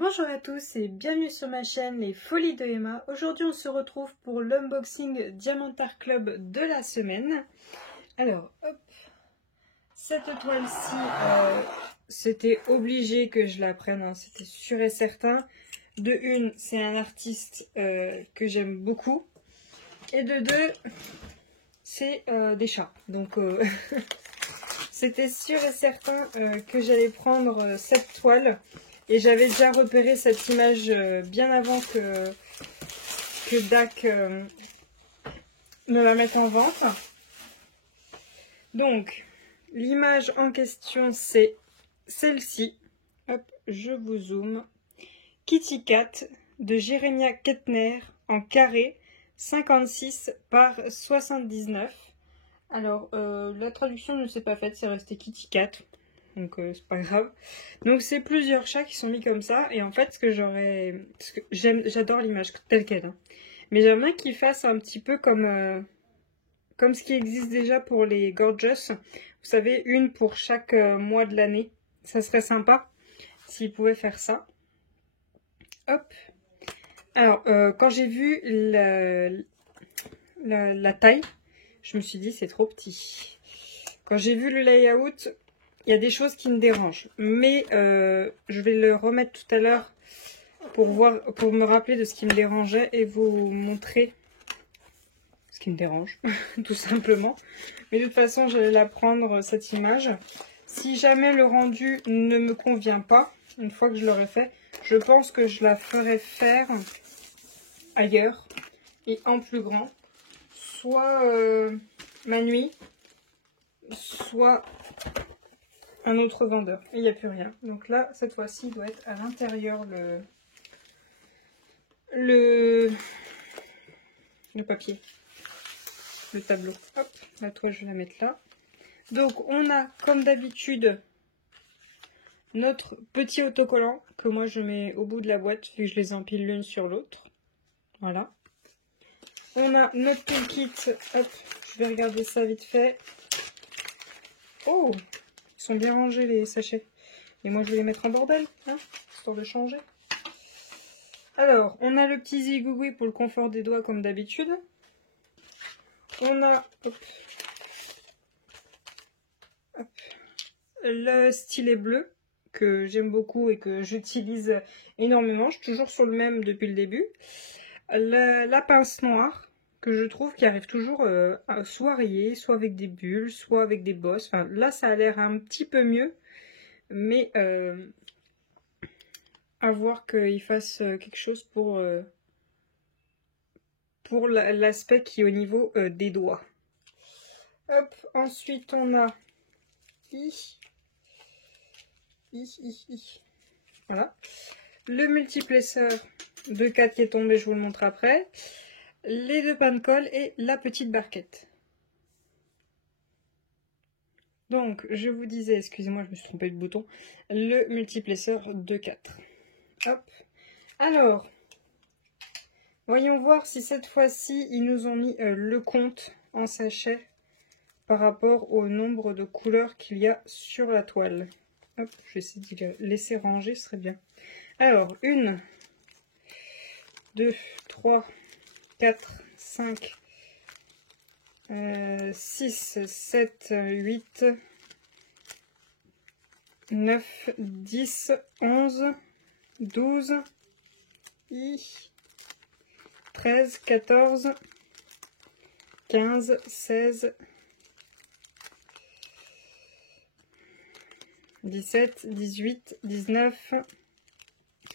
Bonjour à tous et bienvenue sur ma chaîne Les Folies de Emma. Aujourd'hui on se retrouve pour l'unboxing Diamantart Club de la semaine. Alors hop, cette toile-ci, c'était obligé que je la prenne, hein, c'était sûr et certain. De une, c'est un artiste que j'aime beaucoup. Et de deux, c'est des chats. Donc c'était sûr et certain que j'allais prendre cette toile. Et j'avais déjà repéré cette image bien avant que DAC ne la mette en vente. Donc, l'image en question, c'est celle-ci. Hop, je vous zoome. Kitty Cat de Jeremiah Kettner en carré 56 par 79. Alors, la traduction ne s'est pas faite, c'est resté Kitty Cat. Donc c'est pas grave. Donc c'est plusieurs chats qui sont mis comme ça. Et en fait j'adore l'image telle qu'elle, hein. Mais j'aimerais qu'ils fassent un petit peu comme ce qui existe déjà pour les Gorgeous. Vous savez, une pour chaque mois de l'année. Ça serait sympa s'ils pouvaient faire ça. Hop. Alors quand j'ai vu la taille, je me suis dit c'est trop petit. Quand j'ai vu le layout, il y a des choses qui me dérangent, mais je vais le remettre tout à l'heure pour me rappeler de ce qui me dérangeait et vous montrer ce qui me dérange, tout simplement. Mais de toute façon, j'allais la prendre, cette image. Si jamais le rendu ne me convient pas, une fois que je l'aurai fait, je pense que je la ferai faire ailleurs et en plus grand. Soit ma nuit, soit un autre vendeur. Il n'y a plus rien. Donc là, cette fois-ci, il doit être à l'intérieur le papier, le tableau. Hop, la toile, je vais la mettre là. Donc, on a, comme d'habitude, notre petit autocollant que moi, je mets au bout de la boîte, vu que je les empile l'une sur l'autre. Voilà. On a notre toolkit. Hop, je vais regarder ça vite fait. Oh! Ils sont bien rangés les sachets. Et moi je vais les mettre en bordel, hein, histoire de changer. Alors, on a le petit zigouigoui pour le confort des doigts comme d'habitude. On a le stylet bleu que j'aime beaucoup et que j'utilise énormément. Je suis toujours sur le même depuis le début. La pince noire que je trouve qui arrive toujours soit rayée, soit avec des bulles, soit avec des bosses. Enfin, là, ça a l'air un petit peu mieux. Mais à voir qu'il fasse quelque chose pour l'aspect qui est au niveau des doigts. Hop, ensuite on a voilà, le multiplesseur de 4 qui est tombé, je vous le montre après. Les deux pains de colle et la petite barquette. Donc, je vous disais, excusez-moi, je me suis trompée de bouton, le multiplesseur de 4. Hop. Alors, voyons voir si cette fois-ci, ils nous ont mis le compte en sachet par rapport au nombre de couleurs qu'il y a sur la toile. Hop, je vais essayer de les laisser ranger, ce serait bien. Alors, 1, 2, 3, 4, 5, 6, 7, 8, 9, 10, 11, 12, 13, 14, 15, 16, 17, 18, 19,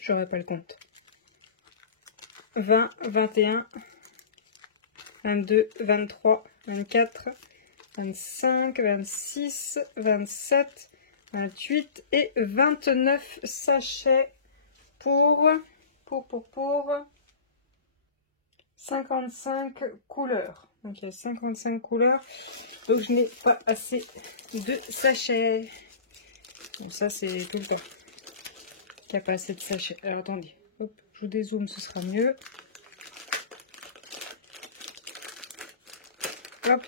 j'aurai pas le compte, 20, 21, 22, 23, 24, 25, 26, 27, 28 et 29 sachets pour 55 couleurs. Donc il y a 55 couleurs. Donc je n'ai pas assez de sachets. Bon, ça c'est tout le temps qu'il n'y a pas assez de sachets. Alors attendez, hop, je vous dézoome, ce sera mieux. Hop.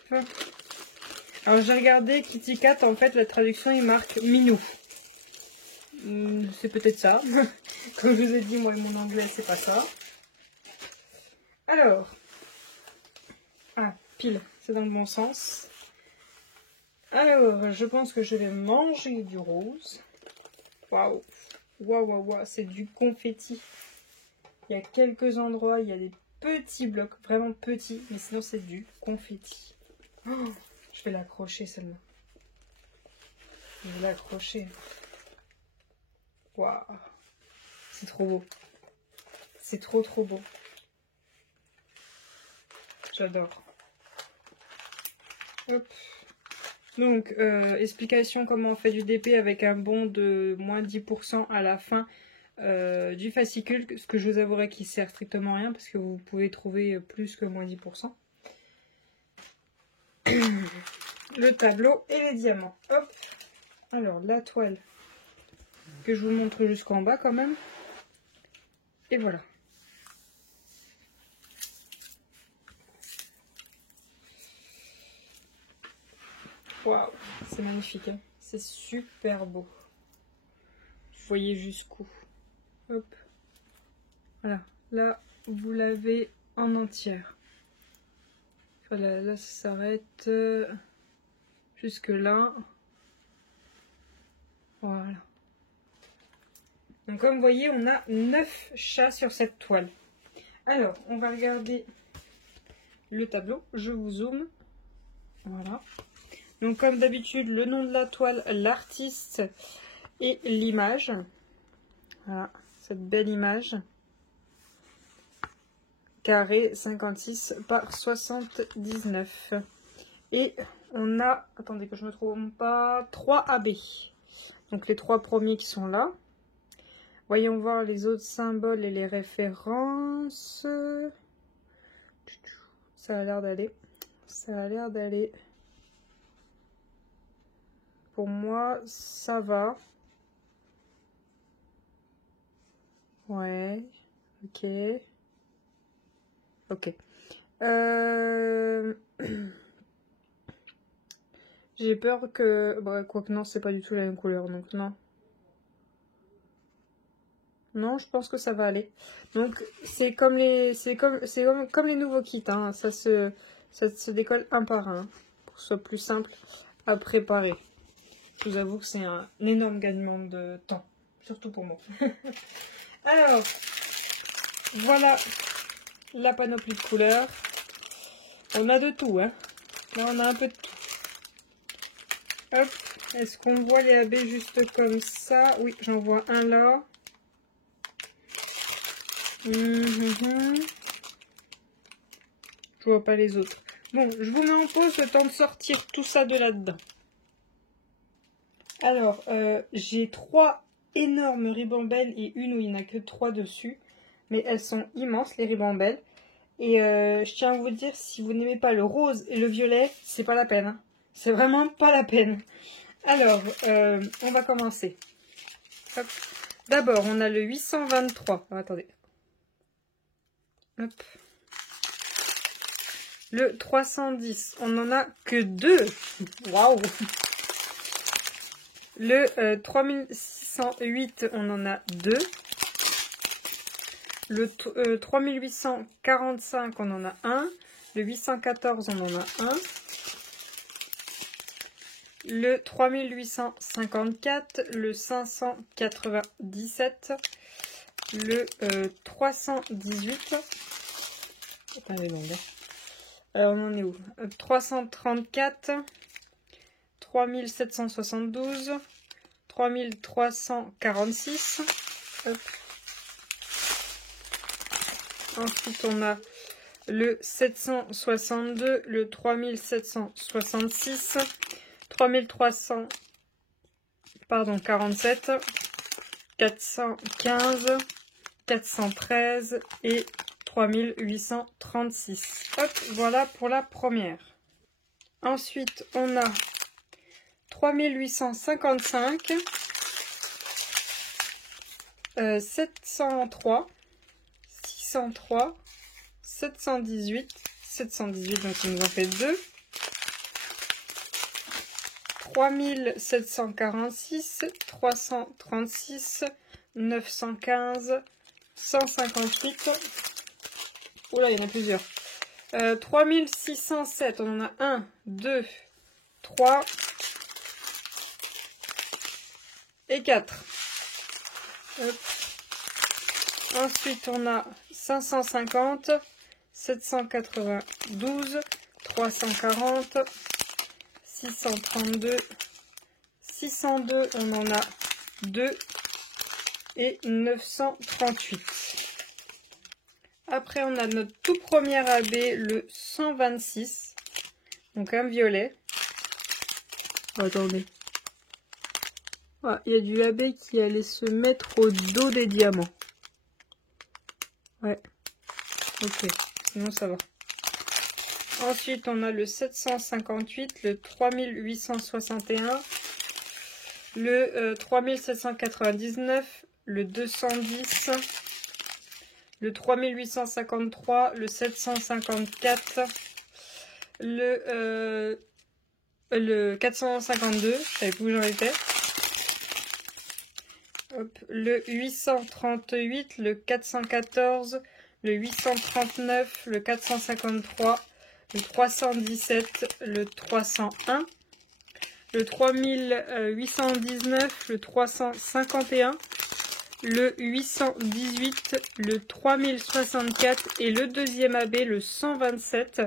Alors j'ai regardé Kitty Cat, en fait la traduction il marque Minou. C'est peut-être ça. Comme je vous ai dit, moi et mon anglais, c'est pas ça. Alors. Ah, pile, c'est dans le bon sens. Alors, je pense que je vais manger du rose. Waouh. Waouh, waouh, waouh, c'est du confetti. Il y a quelques endroits, il y a des petits blocs, vraiment petits, mais sinon c'est du confetti. Oh, je vais l'accrocher celle-là. Je vais l'accrocher. Waouh. C'est trop beau. C'est trop trop beau. J'adore. Hop. Donc, explication comment on fait du DP avec un bon de moins 10% à la fin du fascicule, ce que je vous avouerai qui sert strictement à rien parce que vous pouvez trouver plus que moins 10%. Le tableau et les diamants. Hop. Alors, la toile que je vous montre jusqu'en bas quand même. Et voilà. Waouh, c'est magnifique, hein, c'est super beau. Vous voyez jusqu'où. Hop. Voilà, là, vous l'avez en entière. Voilà, là, ça s'arrête jusque là. Voilà. Donc, comme vous voyez, on a 9 chats sur cette toile. Alors, on va regarder le tableau. Je vous zoome. Voilà. Donc, comme d'habitude, le nom de la toile, l'artiste et l'image. Voilà, cette belle image. Carré 56 par 79. Et on a, attendez que je ne me trompe pas, 3 AB. Donc, les 3 premiers qui sont là. Voyons voir les autres symboles et les références. Ça a l'air d'aller. Ça a l'air d'aller. Pour moi, ça va. Ouais. Ok. Ok. J'ai peur que... Bah, quoique non, c'est pas du tout la même couleur, donc non. Non, je pense que ça va aller. Donc, c'est comme les... comme les nouveaux kits, hein. Ça se décolle un par un, pour que ce soit plus simple à préparer. Je vous avoue que c'est un énorme gagnement de temps, surtout pour moi. Alors, voilà la panoplie de couleurs. On a de tout, hein. Là, on a un peu de tout. Hop, est-ce qu'on voit les AB juste comme ça? Oui, j'en vois un là. Je vois pas les autres. Bon, je vous mets en pause le temps de sortir tout ça de là-dedans. Alors, j'ai 3 énormes ribambelles et une où il n'y en a que 3 dessus. Mais elles sont immenses, les ribambelles. Et je tiens à vous dire, si vous n'aimez pas le rose et le violet, c'est pas la peine. Hein. C'est vraiment pas la peine. Alors, on va commencer. D'abord, on a le 823. Oh, attendez. Hop. Le 310, on n'en a que 2. Waouh! Le 3608, on en a 2. Le 3845, on en a 1. Le 814, on en a 1. Le 3854, le 597, le 318. Attendez, non, alors, on en est où? 334, 3772, 3346. Hop. Ensuite, on a le 762, le 3766, 3300, pardon, 47, 415, 413 et 3836. Hop, voilà pour la première. Ensuite, on a 3855, 703, 603, 718, 718, donc il nous en fait 2. 3746, 336, 915, 158. Oula, il y en a plusieurs. 3607, on en a 1, 2, 3 et 4. Hop. Ensuite, on a 550, 792, 340, 632, 602, on en a 2 et 938. Après, on a notre tout premier AB, le 126, donc un violet. Oh, attendez. Ah, il y a du AB qui allait se mettre au dos des diamants. Ouais. Ok, sinon ça va. Ensuite, on a le 758, le 3861, le 3799, le 210, le 3853, le 754, le 452, je savais plus où j'en étais. Hop, le 838, le 414, le 839, le 453, le 317, le 301, le 3819, le 351, le 818, le 3064 et le deuxième AB, le 127.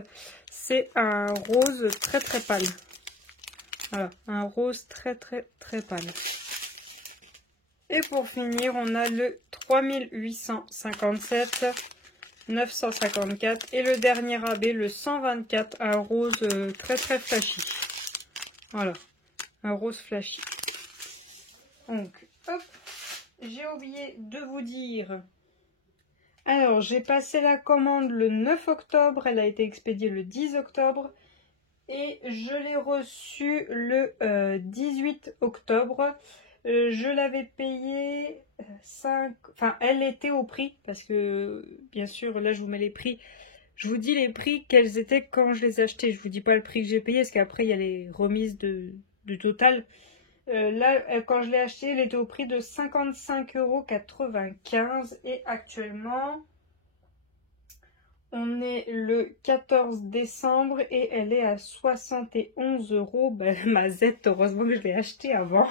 C'est un rose très très pâle. Voilà, un rose très très très pâle. Et pour finir, on a le 3857, 954 et le dernier AB, le 124, un rose très très flashy. Voilà, un rose flashy. Donc, hop, j'ai oublié de vous dire. Alors, j'ai passé la commande le 9 octobre, elle a été expédiée le 10 octobre et je l'ai reçue le 18 octobre. Je l'avais payé 5... Enfin, elle était au prix, parce que, bien sûr, là, je vous mets les prix. Je vous dis les prix, quels étaient quand je les ai achetés. Je vous dis pas le prix que j'ai payé, parce qu'après, il y a les remises du total. Là, quand je l'ai acheté, elle était au prix de 55,95 € et actuellement, on est le 14 décembre et elle est à 71 €. Ben, ma Z, heureusement que je l'ai achetée avant.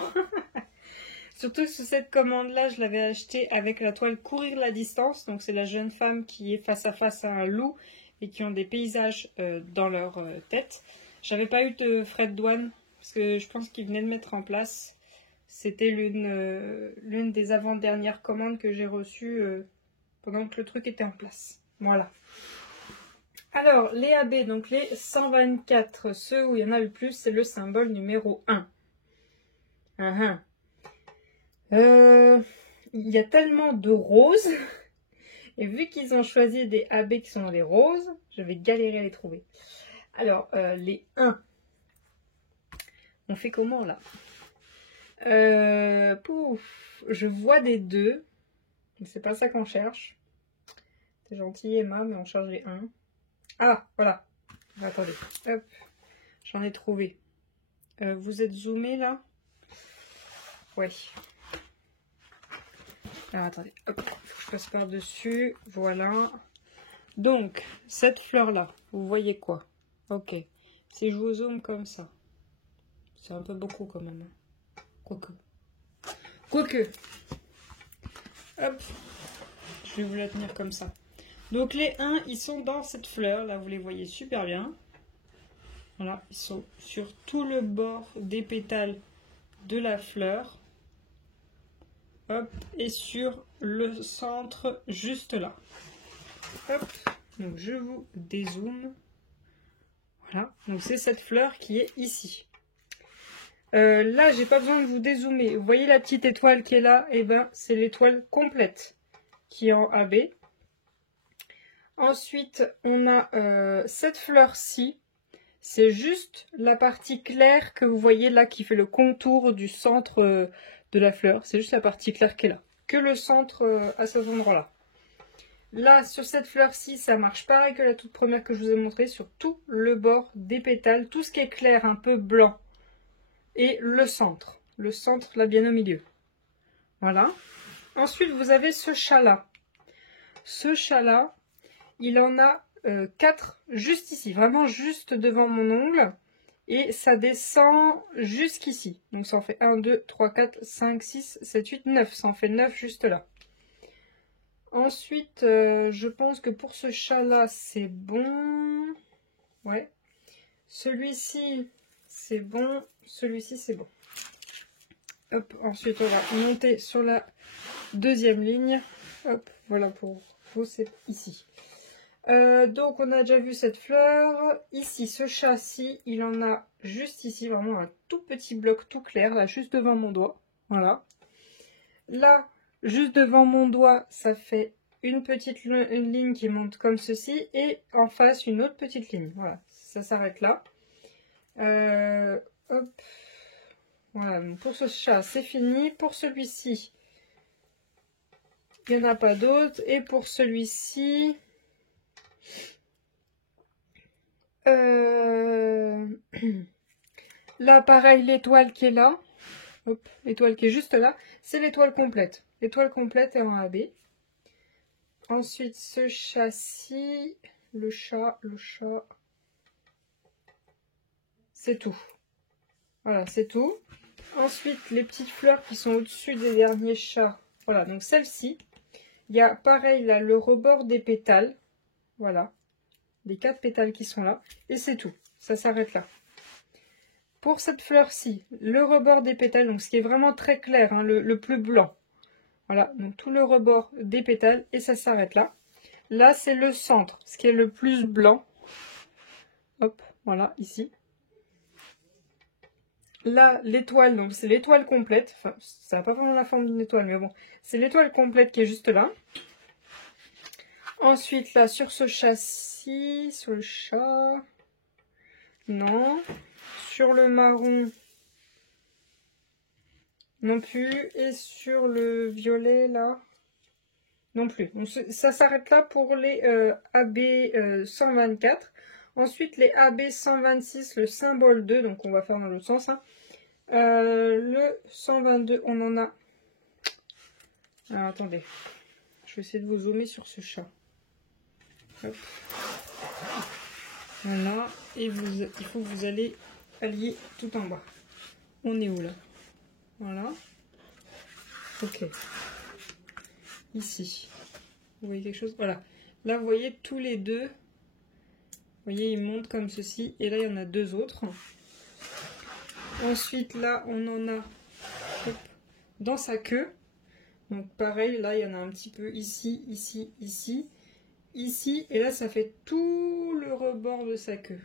Surtout que cette commande-là, je l'avais achetée avec la toile Courir la distance. Donc, c'est la jeune femme qui est face à face à un loup et qui ont des paysages dans leur tête. J'avais pas eu de frais de douane parce que je pense qu'ils venaient de mettre en place. C'était l'une des avant-dernières commandes que j'ai reçues pendant que le truc était en place. Voilà. Alors, les AB, donc les 124, ceux où il y en a le plus, c'est le symbole numéro 1. Il y a tellement de roses, et vu qu'ils ont choisi des AB qui sont les roses, je vais galérer à les trouver. Alors, les 1, on fait comment là? Pouf, je vois des 2, mais c'est pas ça qu'on cherche. C'est gentil Emma, mais on cherche les 1. Ah, voilà. Attendez, hop, j'en ai trouvé. Vous êtes zoomé là? Ouais. Alors attendez, hop, faut que je passe par-dessus, voilà. Donc, cette fleur-là, vous voyez quoi? Ok, si je vous zoome comme ça, c'est un peu beaucoup quand même. Quoique. Hop, je vais vous la tenir comme ça. Donc les 1, ils sont dans cette fleur, là vous les voyez super bien. Voilà, ils sont sur tout le bord des pétales de la fleur. Hop, et sur le centre juste là. Hop, donc je vous dézoome. Voilà, donc c'est cette fleur qui est ici. Là, j'ai pas besoin de vous dézoomer. Vous voyez la petite étoile qui est là? Eh ben, c'est l'étoile complète qui est en AB. Ensuite, on a cette fleur-ci. C'est juste la partie claire que vous voyez là qui fait le contour du centre de la fleur. C'est juste la partie claire qui est là. Que le centre à cet endroit-là. Là, sur cette fleur-ci, ça marche pareil que la toute première que je vous ai montrée. Sur tout le bord des pétales, tout ce qui est clair, un peu blanc, et le centre. Le centre, là, bien au milieu. Voilà. Ensuite, vous avez ce chat-là. Ce chat-là, il en a 4 juste ici, vraiment juste devant mon ongle. Et ça descend jusqu'ici. Donc ça en fait 1, 2, 3, 4, 5, 6, 7, 8, 9. Ça en fait 9 juste là. Ensuite, je pense que pour ce chat-là, c'est bon. Ouais. Celui-ci, c'est bon. Celui-ci, c'est bon. Hop, ensuite, on va monter sur la deuxième ligne. Hop, voilà pour vous, c'est ici. Donc, on a déjà vu cette fleur. Ici, ce chat-ci, il en a juste ici, vraiment un tout petit bloc tout clair, là, juste devant mon doigt. Voilà. Là, juste devant mon doigt, ça fait une petite ligne qui monte comme ceci. Et en face, une autre petite ligne. Voilà, ça s'arrête là. Hop. Voilà, donc pour ce chat, c'est fini. Pour celui-ci, il n'y en a pas d'autres. Et pour celui-ci... Là, pareil, l'étoile qui est là. Hop, l'étoile qui est juste là. C'est l'étoile complète. L'étoile complète est en AB. Ensuite, ce châssis. Le chat. C'est tout. Voilà, c'est tout. Ensuite, les petites fleurs qui sont au-dessus des derniers chats. Voilà, donc celle-ci. Il y a pareil là, le rebord des pétales. Voilà. Les 4 pétales qui sont là. Et c'est tout. Ça s'arrête là. Pour cette fleur-ci, le rebord des pétales, donc ce qui est vraiment très clair, hein, le plus blanc. Voilà, donc tout le rebord des pétales et ça s'arrête là. Là, c'est le centre, ce qui est le plus blanc. Hop, voilà, ici. Là, l'étoile, donc c'est l'étoile complète. Enfin, ça n'a pas vraiment la forme d'une étoile, mais bon. C'est l'étoile complète qui est juste là. Ensuite, là, sur ce châssis, sur le chat... Non. Sur le marron... Non plus. Et sur le violet, là... Non plus. Donc, ça s'arrête là pour les AB 124. Ensuite, les AB 126, le symbole 2. Donc, on va faire dans l'autre sens. Hein. Le 122, on en a... Alors, attendez. Je vais essayer de vous zoomer sur ce chat. Hop. Voilà. Et il faut que vous alliez tout en bas. On est où, là? Voilà. Ok. Ici. Vous voyez quelque chose? Voilà. Là, vous voyez tous les deux. Vous voyez, ils montent comme ceci. Et là, il y en a 2 autres. Ensuite, là, on en a hop, dans sa queue. Donc, pareil, là, il y en a un petit peu ici, ici, ici, ici. Et là, ça fait tout le rebord de sa queue.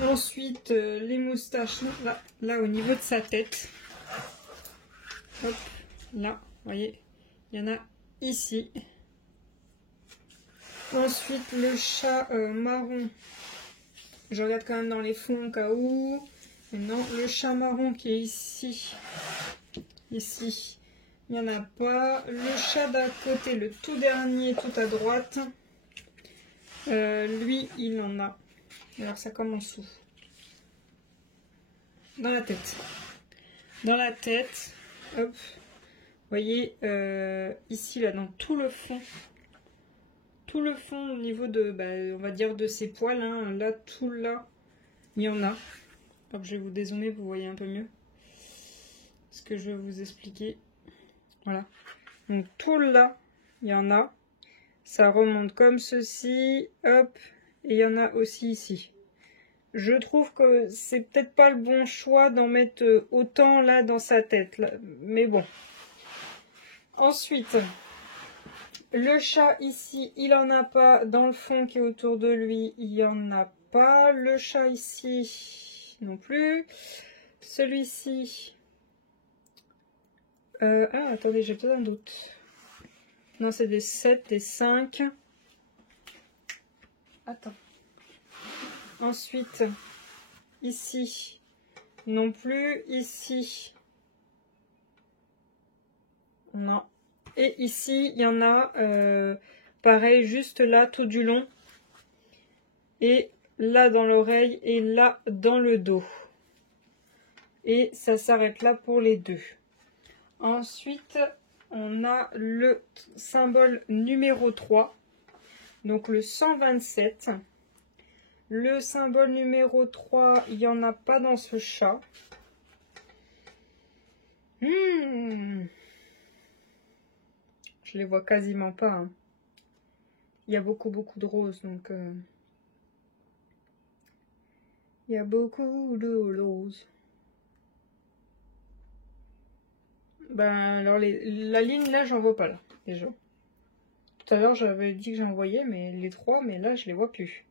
Ensuite, les moustaches, là, au niveau de sa tête. Hop, là, vous voyez, il y en a ici. Ensuite, le chat marron. Je regarde quand même dans les fonds au cas où. Et non, le chat marron qui est ici. Ici, il n'y en a pas. Le chat d'à côté, le tout dernier, tout à droite. Lui, il en a. Alors, ça commence où? Dans la tête. Dans la tête. Hop. Vous voyez, ici, là, dans tout le fond. Tout le fond au niveau de, on va dire, de ses poils. Hein, là, tout là, il y en a. Hop, je vais vous dézoomer, vous voyez un peu mieux ce que je vais vous expliquer. Voilà. Donc, tout là, il y en a. Ça remonte comme ceci. Hop. Et il y en a aussi ici. Je trouve que c'est peut-être pas le bon choix d'en mettre autant là dans sa tête. Là. Mais bon. Ensuite, le chat ici, il en a pas. Dans le fond qui est autour de lui, il y en a pas. Le chat ici, non plus. Celui-ci. Ah, attendez, j'ai peut-être un doute. Non, c'est des 7, des 5. Attends. Ensuite, ici, non plus. Ici, non. Et ici, il y en a, pareil, juste là, tout du long. Et là, dans l'oreille, et là, dans le dos. Et ça s'arrête là pour les deux. Ensuite, on a le symbole numéro 3, donc le 127. Le symbole numéro 3, il n'y en a pas dans ce chat. Je les vois quasiment pas. Hein. Il y a beaucoup de roses, donc... Il y a beaucoup de roses. Ben, alors, la ligne, là, j'en vois pas, là, déjà. Tout à l'heure, j'avais dit que j'en voyais, mais les 3, mais là, je les vois plus.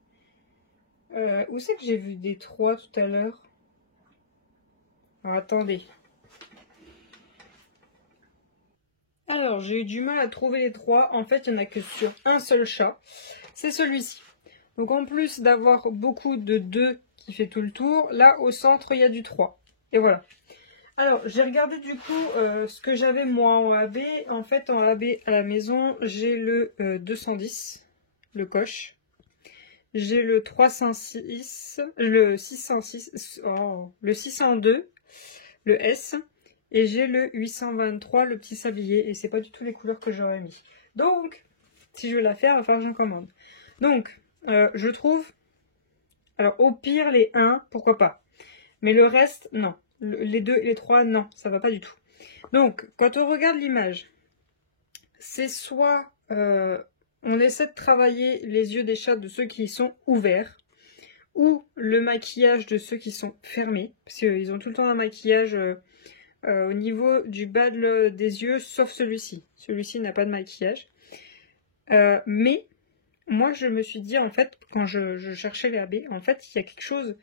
Où c'est que j'ai vu des 3 tout à l'heure? Alors, attendez. Alors, j'ai eu du mal à trouver les 3. En fait, il n'y en a que sur un seul chat. C'est celui-ci. Donc, en plus d'avoir beaucoup de 2 qui fait tout le tour, là, au centre, il y a du 3. Et voilà. Alors, j'ai regardé du coup ce que j'avais moi en AB. En fait, en AB à la maison, j'ai le 210, le coche. J'ai le 306, le 606, le 602, le S. Et j'ai le 823, le petit sablier. Et c'est pas du tout les couleurs que j'aurais mis. Donc, si je veux la faire, il va falloir que j'en commande. Donc, je trouve... Alors, au pire, les 1, pourquoi pas. Mais le reste, non. Les 2 et les 3, non, ça va pas du tout. Donc, quand on regarde l'image, c'est soit on essaie de travailler les yeux des chats de ceux qui sont ouverts, ou le maquillage de ceux qui sont fermés, parce qu'ils ont tout le temps un maquillage au niveau du bas des yeux, sauf celui-ci. Celui-ci n'a pas de maquillage. Mais, moi, je me suis dit, en fait, quand je cherchais les AB, en fait, il y a quelque chose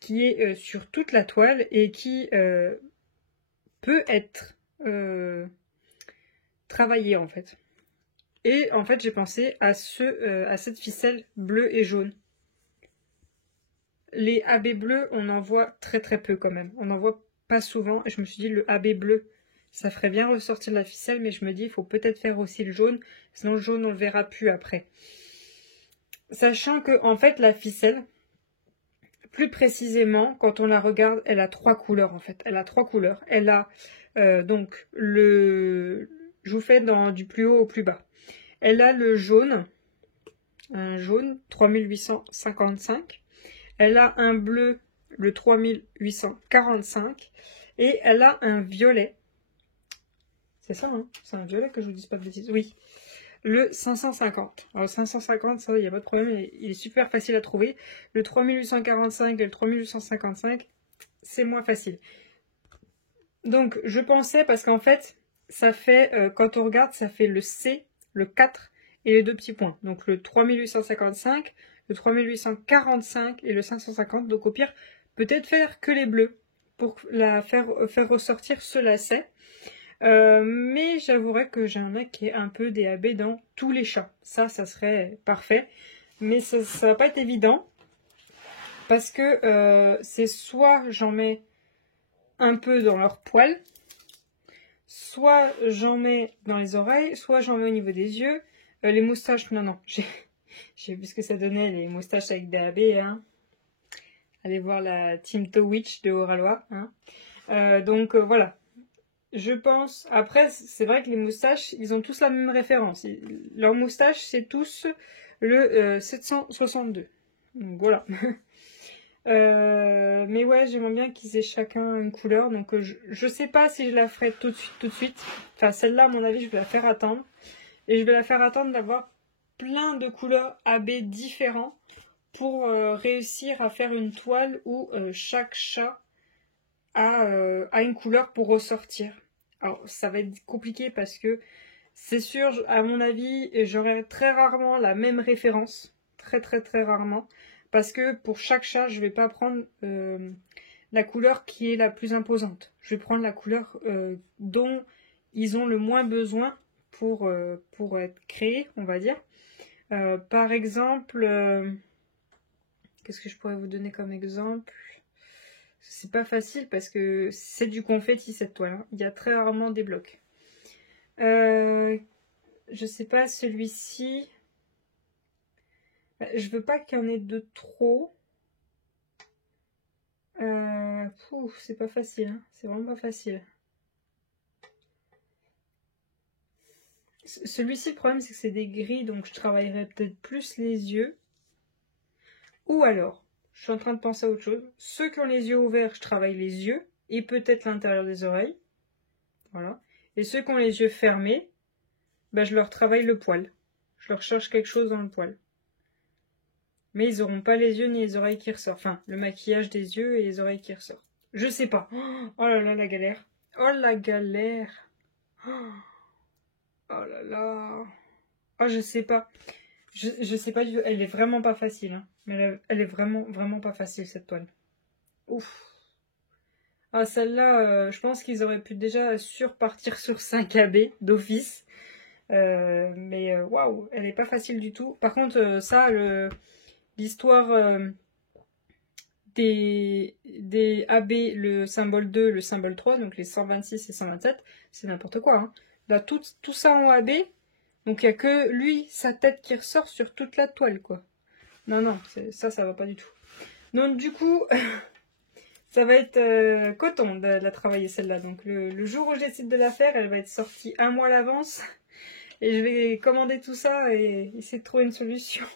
qui est sur toute la toile et qui peut être travaillé en fait. Et en fait j'ai pensé à cette ficelle bleue et jaune. Les AB bleus on en voit très peu quand même. On n'en voit pas souvent et je me suis dit le AB bleu ça ferait bien ressortir la ficelle, mais je me dis il faut peut-être faire aussi le jaune, sinon le jaune on le verra plus après. Sachant que en fait la ficelle, plus précisément, quand on la regarde, elle a 3 couleurs en fait. Elle a 3 couleurs. Elle a donc le... Je vous fais du plus haut au plus bas. Elle a le jaune. Un jaune, 3855. Elle a un bleu, le 3845. Et elle a un violet. C'est ça, hein? C'est un violet que je vous dise pas de bêtises. Oui. Le 550. Alors 550, ça, il n'y a pas de problème, il est super facile à trouver. Le 3845 et le 3855, c'est moins facile. Donc, je pensais, parce qu'en fait, ça fait, quand on regarde, ça fait le C, le 4 et les 2 petits points. Donc, le 3855, le 3845 et le 550. Donc, au pire, peut-être faire que les bleus pour faire ressortir ce lacet. Mais j'avouerais que j'ai un mec qui est un peu DAB dans tous les chats. Ça serait parfait. Mais ça va pas être évident. Parce que c'est soit j'en mets un peu dans leur poil, soit j'en mets dans les oreilles, soit j'en mets au niveau des yeux. Les moustaches, non. J'ai vu ce que ça donnait, les moustaches avec DAB. Hein. Allez voir la Team Towitch de Oralois. Hein. Donc voilà. Je pense, après c'est vrai que les moustaches, ils ont tous la même référence. Leurs moustaches, c'est tous le 762. Donc voilà. Mais ouais, j'aimerais bien qu'ils aient chacun une couleur. Donc je sais pas si je la ferai tout de suite. Enfin celle-là, à mon avis, je vais la faire attendre. Et je vais la faire attendre d'avoir plein de couleurs AB différents pour réussir à faire une toile où chaque chat a une couleur pour ressortir. Alors ça va être compliqué parce que c'est sûr, à mon avis, j'aurai très rarement la même référence. Très rarement. Parce que pour chaque chat, je vais pas prendre la couleur qui est la plus imposante. Je vais prendre la couleur dont ils ont le moins besoin pour être créés, on va dire. Par exemple, qu'est-ce que je pourrais vous donner comme exemple ? C'est pas facile parce que c'est du confetti cette toile. Hein. Il y a très rarement des blocs. Je sais pas, celui-ci. Je veux pas qu'il y en ait de trop. c'est pas facile, hein. C'est vraiment pas facile. Celui-ci, le problème, c'est que c'est des gris, donc je travaillerai peut-être plus les yeux. Ou alors, je suis en train de penser à autre chose. Ceux qui ont les yeux ouverts, je travaille les yeux et peut-être l'intérieur des oreilles. Voilà. Et ceux qui ont les yeux fermés, ben, je leur travaille le poil. Je leur cherche quelque chose dans le poil. Mais ils n'auront pas les yeux ni les oreilles qui ressortent. Enfin, le maquillage des yeux et les oreilles qui ressortent. Je sais pas. Oh là là, la galère. Oh la galère. Oh là là. Oh, je sais pas. Je sais pas du tout. Elle est vraiment pas facile. Hein. Mais elle est vraiment, vraiment pas facile, cette toile. Ouf. Ah, celle-là, je pense qu'ils auraient pu déjà surpartir sur 5 AB d'office. Mais waouh, elle est pas facile du tout. Par contre, ça, l'histoire des AB, le symbole 2, le symbole 3, donc les 126 et 127, c'est n'importe quoi. Hein. Là, tout ça en AB, donc il n'y a que lui, sa tête qui ressort sur toute la toile, quoi. Non, non, ça va pas du tout. Donc du coup, ça va être coton de la travailler celle-là. Donc le jour où je décide de la faire, elle va être sortie 1 mois à l'avance. Et je vais commander tout ça et essayer de trouver une solution.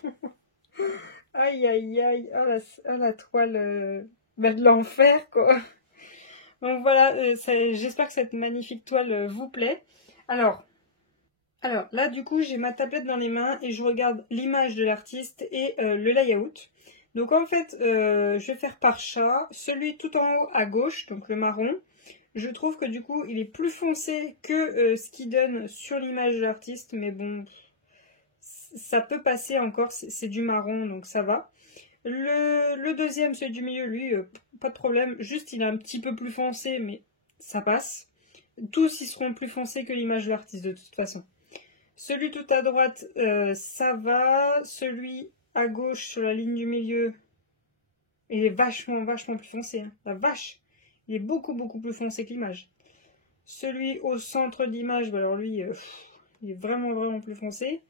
Aïe, aïe, aïe. Oh, la toile de l'enfer, quoi. Donc voilà, j'espère que cette magnifique toile vous plaît. Alors, là, du coup, j'ai ma tablette dans les mains et je regarde l'image de l'artiste et le layout. Donc en fait, je vais faire par chat. Celui tout en haut à gauche, donc le marron. Je trouve que du coup, il est plus foncé que ce qu'il donne sur l'image de l'artiste. Mais bon, ça peut passer encore. C'est du marron, donc ça va. Le deuxième, celui du milieu, lui, pas de problème. Juste, il est un petit peu plus foncé, mais ça passe. Tous, ils seront plus foncés que l'image de l'artiste, de toute façon. Celui tout à droite, ça va. Celui à gauche, sur la ligne du milieu, il est vachement, vachement plus foncé. Hein. La vache! Il est beaucoup, beaucoup plus foncé que l'image. Celui au centre de l'image, bah alors lui, il est vraiment, vraiment plus foncé.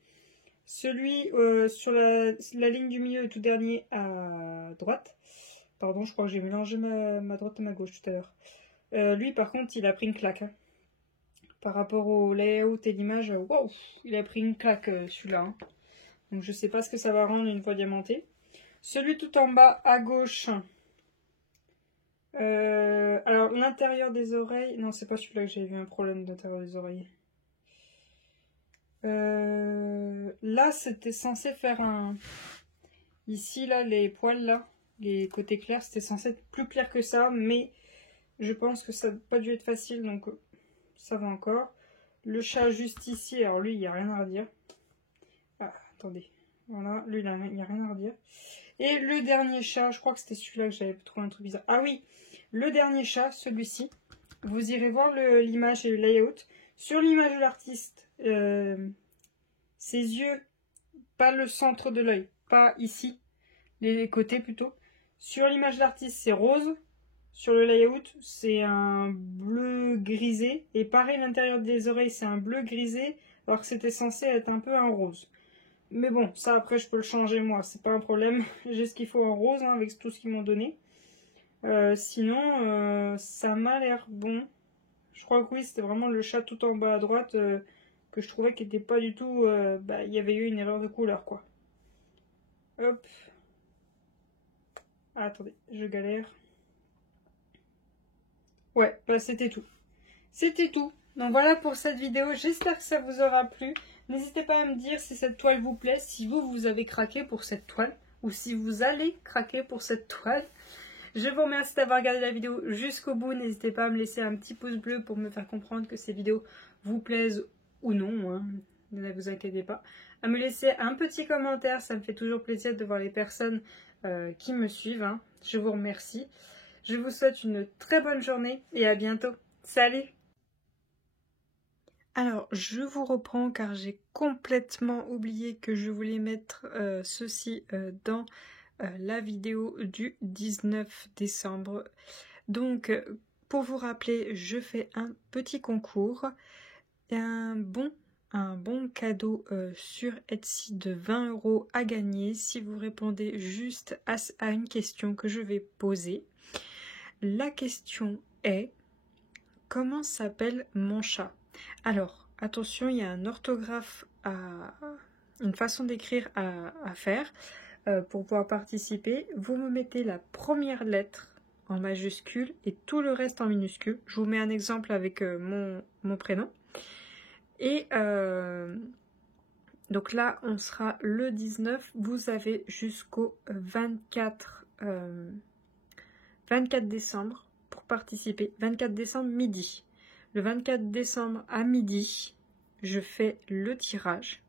Celui sur la ligne du milieu, tout dernier à droite. Pardon, je crois que j'ai mélangé ma droite et ma gauche tout à l'heure. Lui, par contre, il a pris une claque. Hein. Par rapport au layout et l'image, wow, il a pris une claque celui-là. Hein. Donc je sais pas ce que ça va rendre une fois diamanté. Celui tout en bas à gauche. Alors l'intérieur des oreilles. Non, c'est pas celui-là que j'ai vu un problème d'intérieur des oreilles. Là, c'était censé faire un. Ici, là, les poils, là, les côtés clairs, c'était censé être plus clair que ça, mais je pense que ça n'a pas dû être facile, donc ça va encore. Le chat juste ici, alors lui, il n'y a rien à redire. Ah, attendez. Voilà, lui, il n'y a rien à redire. Et le dernier chat, je crois que c'était celui-là que j'avais trouvé un truc bizarre. Ah oui, le dernier chat, celui-ci. Vous irez voir l'image et le layout. Sur l'image de l'artiste, ses yeux, pas le centre de l'œil, pas ici, les côtés plutôt. Sur l'image de l'artiste, c'est rose. Sur le layout, c'est un bleu grisé. Et pareil, l'intérieur des oreilles, c'est un bleu grisé, alors que c'était censé être un peu un rose. Mais bon, ça après, je peux le changer moi, c'est pas un problème. J'ai ce qu'il faut en rose, hein, avec tout ce qu'ils m'ont donné. Sinon, ça m'a l'air bon. Je crois que oui, c'était vraiment le chat tout en bas à droite que je trouvais qu'il n'était pas du tout... il y avait eu une erreur de couleur, quoi. Hop. Ah, attendez, je galère. Ouais, bah c'était tout. C'était tout. Donc voilà pour cette vidéo. J'espère que ça vous aura plu. N'hésitez pas à me dire si cette toile vous plaît, si vous avez craqué pour cette toile, ou si vous allez craquer pour cette toile. Je vous remercie d'avoir regardé la vidéo jusqu'au bout. N'hésitez pas à me laisser un petit pouce bleu pour me faire comprendre que ces vidéos vous plaisent ou non. Hein. Ne vous inquiétez pas. À me laisser un petit commentaire, ça me fait toujours plaisir de voir les personnes qui me suivent. Hein. Je vous remercie. Je vous souhaite une très bonne journée et à bientôt. Salut! Alors, je vous reprends car j'ai complètement oublié que je voulais mettre ceci dans la vidéo du 19 décembre. Donc, pour vous rappeler, je fais un petit concours, un bon cadeau sur Etsy de 20 € à gagner si vous répondez juste à une question que je vais poser. la question est, comment s'appelle mon chat? Alors, attention, il y a un orthographe une façon d'écrire à faire pour pouvoir participer. Vous me mettez la première lettre en majuscule et tout le reste en minuscule. Je vous mets un exemple avec mon prénom. Et donc là, on sera le 19. Vous avez jusqu'au 24 décembre pour participer. 24 décembre midi. Le 24 décembre à midi, je fais le tirage.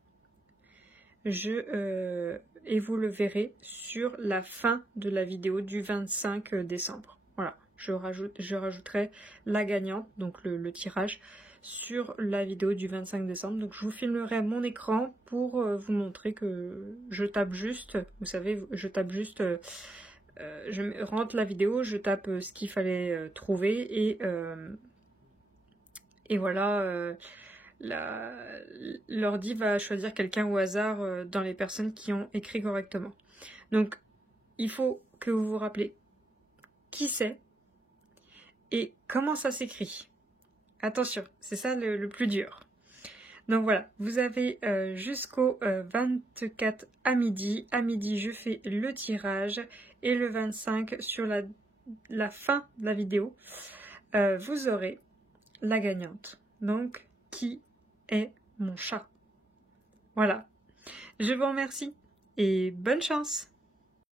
Et vous le verrez sur la fin de la vidéo du 25 décembre. Voilà, je rajouterai la gagnante, donc le tirage, sur la vidéo du 25 décembre. Donc je vous filmerai mon écran pour vous montrer que je tape juste, vous savez, je tape juste, je rentre la vidéo, je tape ce qu'il fallait trouver et voilà, l'ordi va choisir quelqu'un au hasard dans les personnes qui ont écrit correctement. Donc, il faut que vous vous rappelez qui c'est et comment ça s'écrit. Attention, c'est ça le plus dur. Donc voilà, vous avez jusqu'au 24 à midi. À midi, je fais le tirage et le 25 sur la fin de la vidéo, vous aurez la gagnante. Donc, qui est mon chat? Voilà. Je vous remercie et bonne chance!